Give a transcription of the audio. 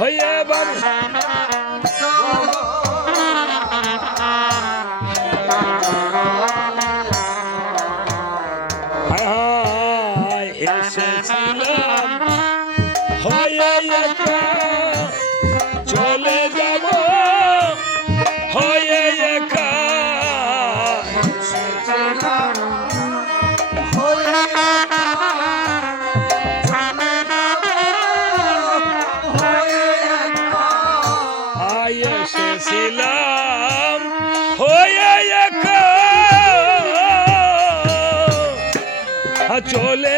হায় হায় এসেছিলাম। হয়ে এসেছিলাম হয়ে একা চলে